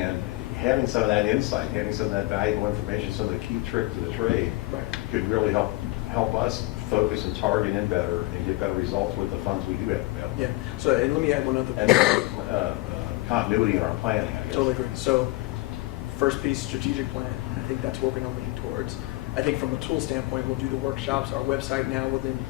And having some of that insight, having some of that valuable information, some of the key tricks of the trade could really help us focus and target in better and get better results with the funds we do have available. Yeah. So, and let me add one other point. And continuity in our planning, I guess. Totally agree. So, first piece, strategic plan. I think that's what we're going to lean towards. I think from a tool standpoint, we'll do the workshops. Our website now,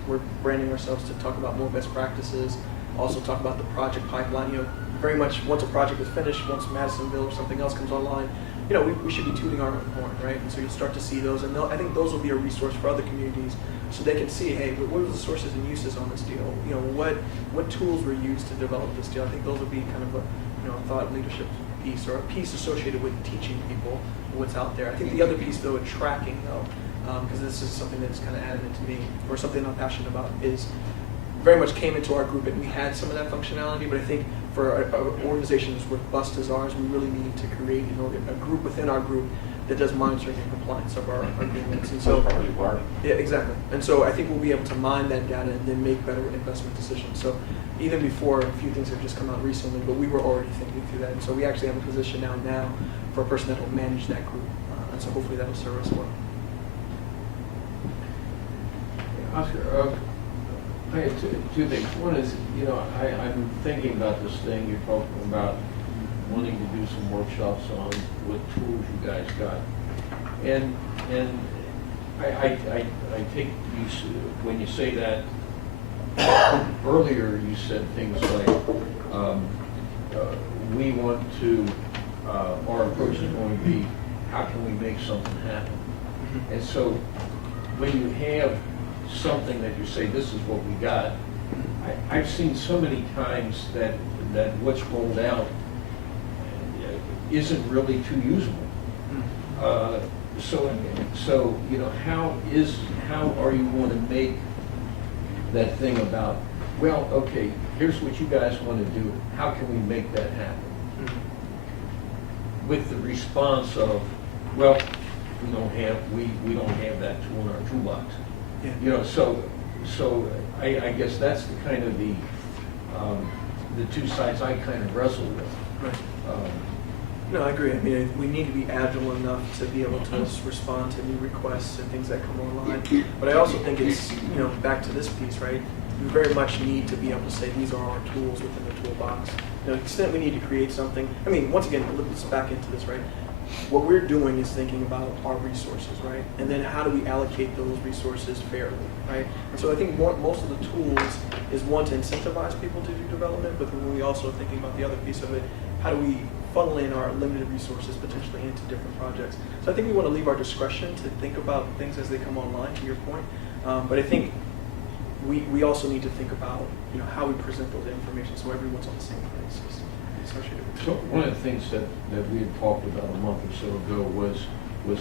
we're branding ourselves to talk about more best practices. Also talk about the project pipeline. You know, very much once a project is finished, once Madisonville or something else comes online, you know, we should be tooting our own horn, right? And so you'll start to see those, and I think those will be a resource for other communities, so they can see, hey, what are the sources and uses on this deal? You know, what tools were used to develop this deal? I think those will be kind of a thought leadership piece, or a piece associated with teaching people what's out there. I think the other piece, though, is tracking, though, because this is something that's kind of added to me, or something I'm passionate about, is very much came into our group, and we had some of that functionality, but I think for organizations with robust as ours, we really need to create a group within our group that does monitoring and compliance of our agreements. And so, yeah, exactly. And so I think we'll be able to mine that data and then make better investment decisions. So even before, a few things have just come out recently, but we were already thinking through that. And so we actually have a position now for a person that will manage that group. And so hopefully that will serve us well. Oscar, I have two things. One is, you know, I'm thinking about this thing you're talking about, wanting to do some workshops on what tools you guys got, and I take you, when you say that, earlier you said things like we want to, our approach is going to be, how can we make something happen? And so when you have something that you say, this is what we got, I've seen so many times that what's rolled out isn't really too usable. So you know, how are you going to make that thing about, well, okay, here's what you guys want to do, how can we make that happen? With the response of, well, we don't have that tool in our toolbox. Yeah. You know, so I guess that's the kind of the two sides I kind of wrestle with. Right. No, I agree. I mean, we need to be agile enough to be able to respond to new requests and things that come online. But I also think it's, you know, back to this piece, right? We very much need to be able to say these are our tools within the toolbox. You know, to the extent we need to create something. I mean, once again, let's back into this, right? What we're doing is thinking about our resources, right? And then how do we allocate those resources fairly, right? And so I think most of the tools is one, to incentivize people to do development, but then we also are thinking about the other piece of it, how do we funnel in our limited resources potentially into different projects. So I think we want to leave our discretion to think about things as they come online, to your point. But I think we also need to think about, you know, how we present those information so everyone's on the same place associated with it. So one of the things that we had talked about a month or so ago was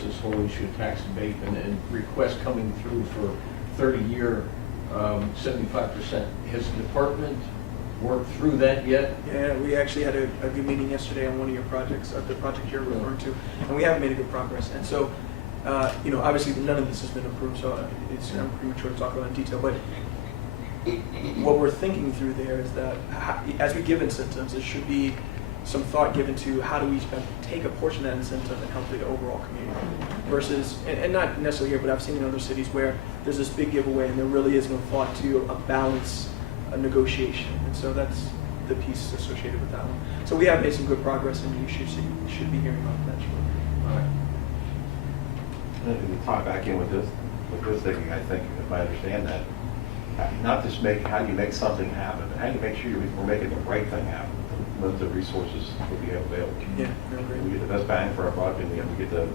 this whole issue of tax abatement and requests coming through for 30-year 75%. Has the department worked through that yet? Yeah, we actually had a good meeting yesterday on one of your projects, the project you're referring to, and we have made a good progress. And so, you know, obviously none of this has been approved, so it's kind of premature to talk about in detail, but what we're thinking through there is that as we give incentives, there should be some thought given to how do we take a portion of that incentive and help the overall community versus, and not necessarily here, but I've seen in other cities where there's this big giveaway and there really is no thought to a balance, a negotiation. And so that's the piece associated with that one. So we have made some good progress, and you should be hearing about that shortly. All right. And if you tie back in with this thinking, I think, if I understand that, not just how do you make something happen, but how do you make sure we're making the right thing happen with the resources that we have available. Yeah, I agree. We get the best bang for our buck, and we get the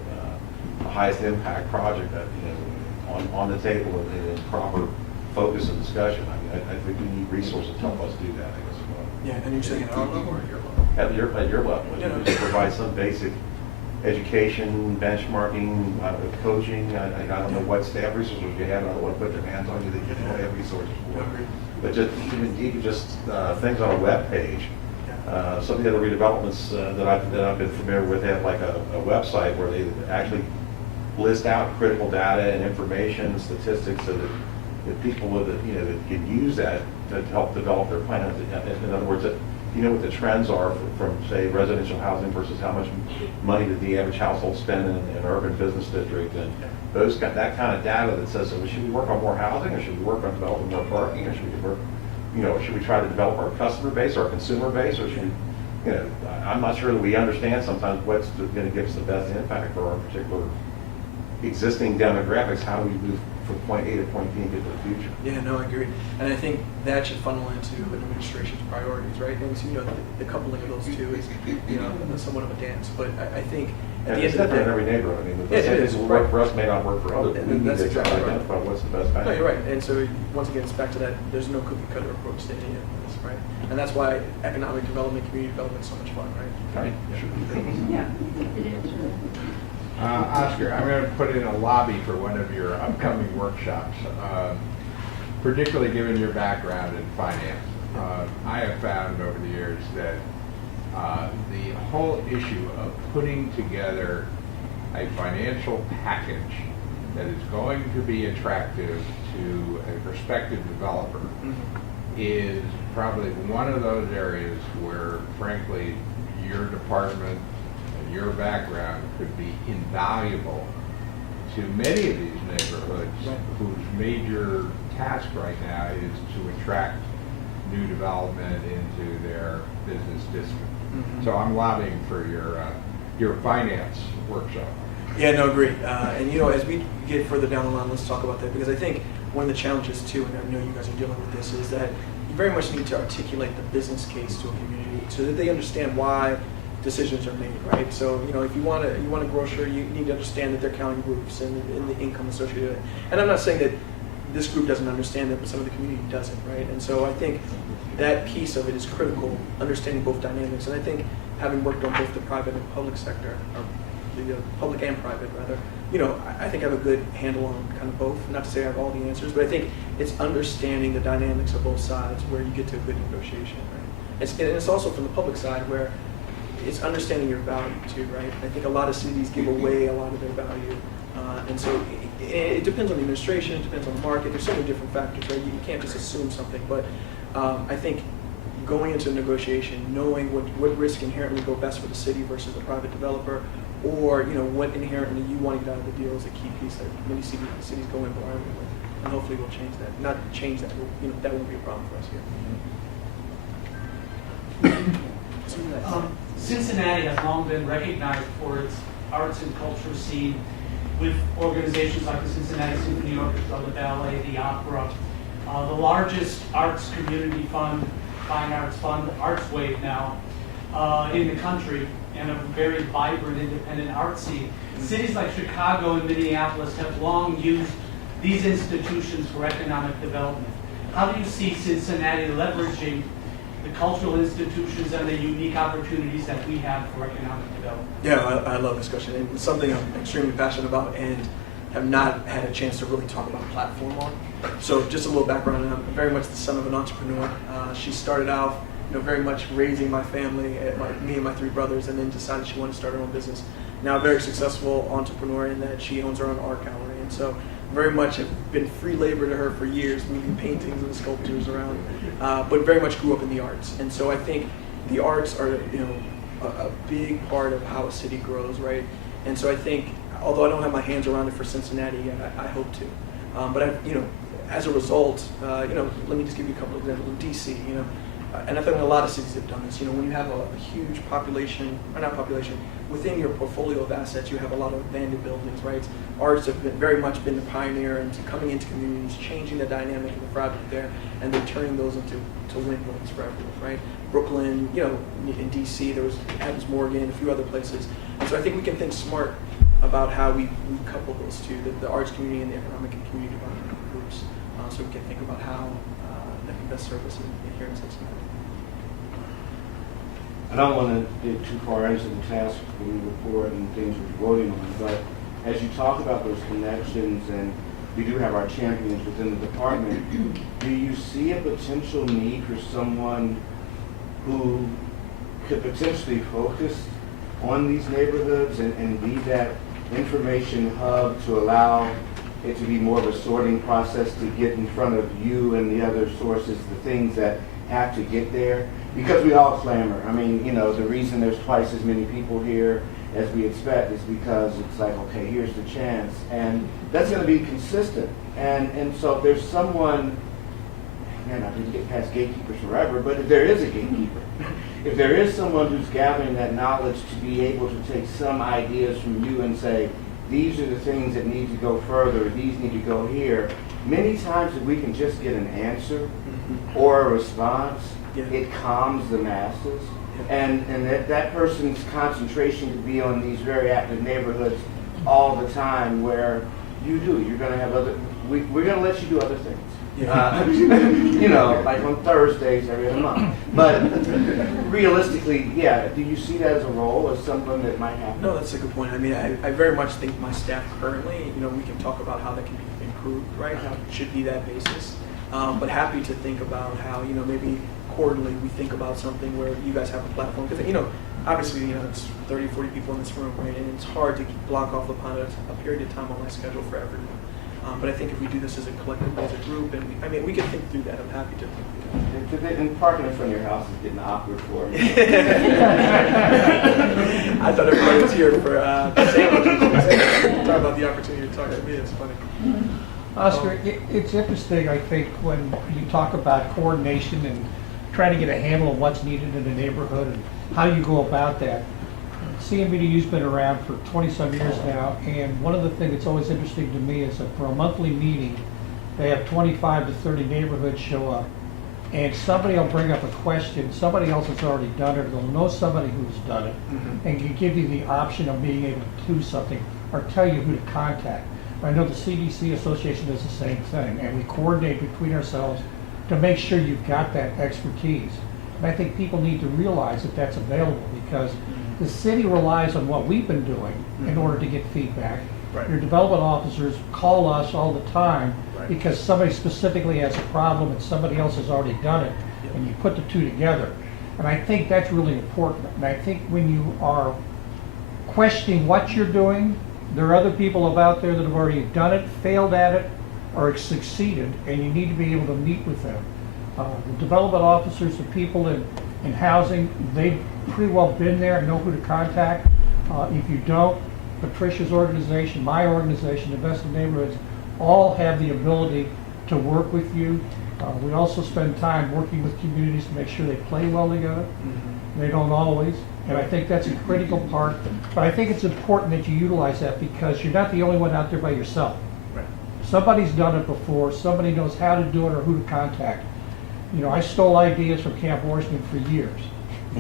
highest impact project that, you know, on the table and in proper focus and discussion. I mean, I think we need resources to help us do that, I guess. Yeah, and you're saying at our level or your level? At your level, Yeah. just provide some basic education, benchmarking, coaching. I don't know what staff resources you have. I don't want to put their hands on you that you don't have resources for. But just even just things on a web page. Some of the other redevelopments that I've been familiar with have like a website where they actually list out critical data and information, statistics, so that people with it, you know, that can use that to help develop their plans. In other words, you know what the trends are from, say, residential housing versus how much money did the average household spend in an urban business district, and that kind of data that says, so should we work on more housing, or should we work on developing more parking, or should we work, should we try to develop our customer base, our consumer base, or should we, I'm not sure that we understand sometimes what's going to give us the best impact for our particular existing demographics. How do we move from point A to point B and get to the future? Yeah, no, I agree. And I think that should funnel into an administration's priorities, right? And so, the coupling of those two is, somewhat of a dance. But I think at And the it's end of the different in day, every neighborhood. I mean, the it same is, things will work right. for us may not work for others. And We need that's to exactly right. identify what's the best no, package. you're right. And so once again, it's back to that. There's no cookie cutter approach to any of this, right? And that's why economic development, community development is so much fun, right? Right. Yeah, it is. Oscar, I'm going to put in a lobby for one of your upcoming workshops, particularly given your background in finance. I have found over the years that the whole issue of putting together a financial package that is going to be attractive to a prospective developer is probably one of those areas where, frankly, your department and your background could be invaluable to many of these neighborhoods whose major task right now is to attract new development into their business district. So I'm lobbying for your finance workshop. Yeah, no, agree. And as we get further down the line, let's talk about that, because I think one of the challenges too, and I know you guys are dealing with this, is that you very much need to articulate the business case to a community so that they understand why decisions are made, right? So, if you want a grocer, you need to understand that they're counting roofs and the income associated with it. And I'm not saying that this group doesn't understand that, but some of the community doesn't, right? And so I think that piece of it is critical, understanding both dynamics. And I think having worked on both the private and public sector, or the public and private rather, I think I have a good handle on kind of both. Not to say I have all the answers, but I think it's understanding the dynamics of both sides where you get to a good negotiation, right? And it's also from the public side where it's understanding your value too, right? I think a lot of cities give away a lot of their value. And so it depends on the administration, it depends on the market. There's so many different factors, right? You can't just assume something. But I think going into a negotiation, knowing what risk inherently go best for the city versus the private developer, or what inherently you want to get out of the deal is a key piece that many cities go in blindly with. And hopefully we'll change that. Not change that, but, that won't be a problem for us here. Cincinnati has long been recognized for its arts and culture scene, with organizations like the Cincinnati Symphony Orchestra, the ballet, the opera, the largest arts community fund, fine arts fund, Arts Wave now, in the country, and a very vibrant independent art scene. Cities like Chicago and Minneapolis have long used these institutions for economic development. How do you see Cincinnati leveraging the cultural institutions and the unique opportunities that we have for economic development? Yeah, I love this question. And it's something I'm extremely passionate about and have not had a chance to really talk about platform on. So just a little background, I'm very much the son of an entrepreneur. She started out very much raising my family, me and my three brothers, and then decided she wanted to start her own business. Now a very successful entrepreneur in that she owns her own art gallery. And so very much have been free labor to her for years, moving paintings and sculptures around, but very much grew up in the arts. And so I think the arts are a big part of how a city grows, right? And so I think, although I don't have my hands around it for Cincinnati yet, I hope to. But as a result, let me just give you a couple of examples. In DC, and I think a lot of cities have done this. When you have a huge population, or not population, within your portfolio of assets, you have a lot of abandoned buildings, right? Arts have very much been the pioneer into coming into communities, changing the dynamic of the fabric there, and then turning those into win-wins for everyone, right? Brooklyn, in DC, there was Adams Morgan, a few other places. And so I think we can think smart about how we couple those two, the arts community and the economic and community development groups, so we can think about how that can best serve us here in Cincinnati. I don't want to get too far into the task report and things we're voting on, but as you talk about those connections, and we do have our champions within the department, do you see a potential need for someone who could potentially focus on these neighborhoods and be that information hub to allow it to be more of a sorting process to get in front of you and the other sources, the things that have to get there? because we all clamor. I mean, you know, the reason there's twice as many people here as we expect is because it's like, okay, here's the chance, and that's going to be consistent. And so if there's someone, man, I didn't get past gatekeepers forever, but if there is a gatekeeper, if there is someone who's gathering that knowledge to be able to take some ideas from you and say, these are the things that need to go further, these need to go here, many times if we can just get an answer or a response, it calms the masses. And that person's concentration could be on these very active neighborhoods all the time, where you're going to have we're going to let you do other things. You know, like on Thursdays every other month. But realistically, yeah, do you see that as a role, as someone that might happen? No, that's a good point. I mean, I very much think my staff currently, you know, we can talk about how that can be improved, right? How it should be that basis. But happy to think about how, you know, maybe quarterly we think about somethsomething where you guys have a platform. Because, you know, obviously, you know, it's 30, 40 people in this room, right? And it's hard to block off upon a period of time on my schedule for everyone. But I think if we do this as a collective, as a group, and we can think through that. I'm happy to think through that. And parking in front of your house is getting awkward for me. I thought everybody was here for sandwiches. Talk about the opportunity to talk to me. It's funny. Oscar, it's interesting, I think, when you talk about coordination and trying to get a handle on what's needed in the neighborhood and how you go about that. CMBDU's been around for 20-some years now, and one of the things that's always interesting to me is that for a monthly meeting, they have 25 to 30 neighborhoods show up, and somebody will bring up a question, somebody else has already done it, they'll know somebody who's done it, and can give you the option of being able to do something or tell you who to contact. I know the CDC Association does the same thing, and we coordinate between ourselves to make sure you've got that expertise. And I think people need to realize that that's available, because the city relies on what we've been doing in order to get feedback. Right. Your development officers call us all the time Right. because somebody specifically has a problem and somebody else has already done it, and you put the two together. And I think that's really important. And I think when you are questioning what you're doing, there are other people out there that have already done it, failed at it, or succeeded, and you need to be able to meet with them. The development officers, the people in housing, they've pretty well been there and know who to contact. If you don't, Patricia's organization, my organization, Invested Neighborhoods, all have the ability to work with you. We also spend time working with communities to make sure they play well together. They don't always, and I think that's a critical part. But I think it's important that you utilize that, because you're not the only one out there by yourself. Right. Somebody's done it before, somebody knows how to do it or who to contact. You know, I stole ideas from Camp Oarsman for years.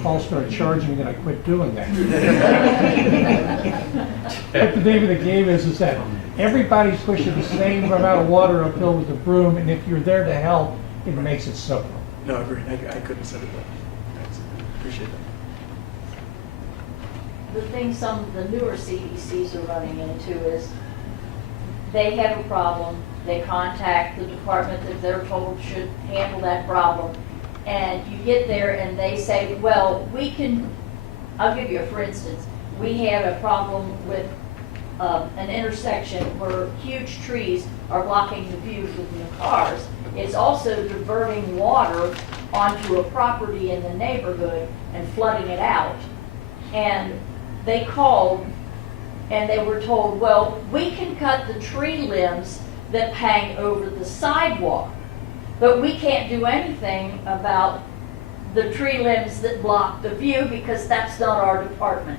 Paul started charging me that I quit doing that. But the name of the game is that everybody's pushing the same amount of water uphill with a broom, and if you're there to help, it makes it simple. No, agreed. I couldn't have said it better. Thanks. Appreciate that. The thing some of the newer CDCs are running into is they have a problem, they contact the department that they're told should handle that problem, and you get there and they say, well, I'll give you a for instance, we have a problem with an intersection where huge trees are blocking the view from the cars. It's also diverting water onto a property in the neighborhood and flooding it out. And they called and they were told, well, we can cut the tree limbs that hang over the sidewalk, but we can't do anything about the tree limbs that block the view because that's not our department.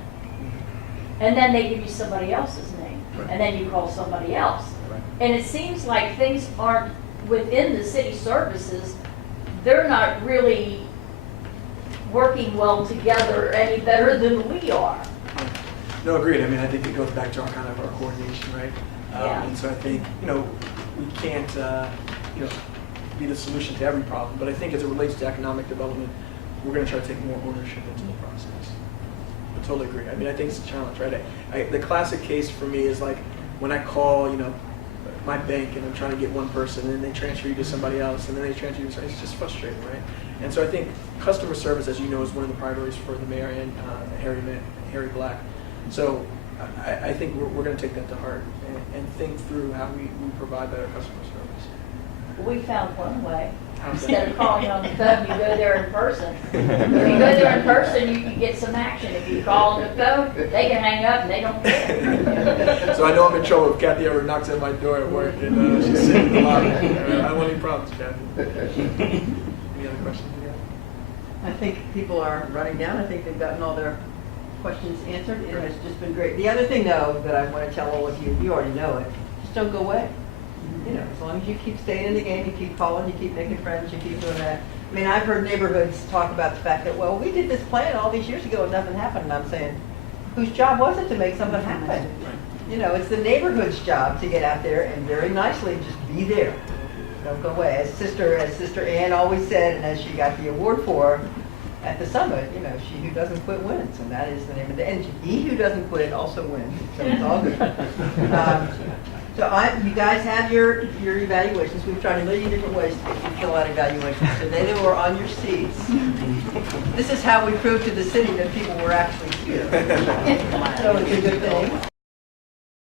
And then they give you somebody else's name, and then you call somebody else. Right. And it seems like things aren't within the city services, they're not really working well together any better than we are. No, agreed. I mean, I think it goes back to our kind of our coordination, right? Yeah. And so I think, you know, we can't, you know, be the solution to every problem. But I think as it relates to economic development, we're going to try to take more ownership into the process. I totally agree. I mean, I think it's a challenge, right? The classic case for me is like when I call, you know, my bank and I'm trying to get one person and then they transfer you to somebody else and then they transfer you to somebody. It's just frustrating, right? And so I think customer service, as you know, is one of the priorities for the mayor and Harry Black. So I think we're going to take that to heart and think through how we provide better customer service. We found one way. How's that? Instead of calling on the phone, you go there in person. If you go there in person, you can get some action. If you call on the phone, they can hang up and they don't care. So I know I'm in trouble if Kathy ever knocks at my door at work and she's sitting in the lobby. I don't want any problems, Kathy. Any other questions you got? I think people are running down. I think they've gotten all their questions answered. It has just been great. The other thing, though, that I want to tell all of you, you already know it, just don't go away. You know, as long as you keep staying in the game, you keep calling, you keep making friends, you keep doing that. I mean, I've heard neighborhoods talk about the fact that, well, we did this plan all these years ago and nothing happened. And I'm saying, whose job was it to make something happen? You know, it's the neighborhood's job to get out there and very nicely just be there. Don't go away. As Sister Ann always said, and as she got the award for at the summit, you know, she who doesn't quit wins, and that is the name of the, and he who doesn't quit also wins. So it's all good. You guys have your evaluations. We've tried a million different ways to get you to fill out evaluations. So they were on your seats. This is how we prove to the city that people were actually here. So it's a good thing.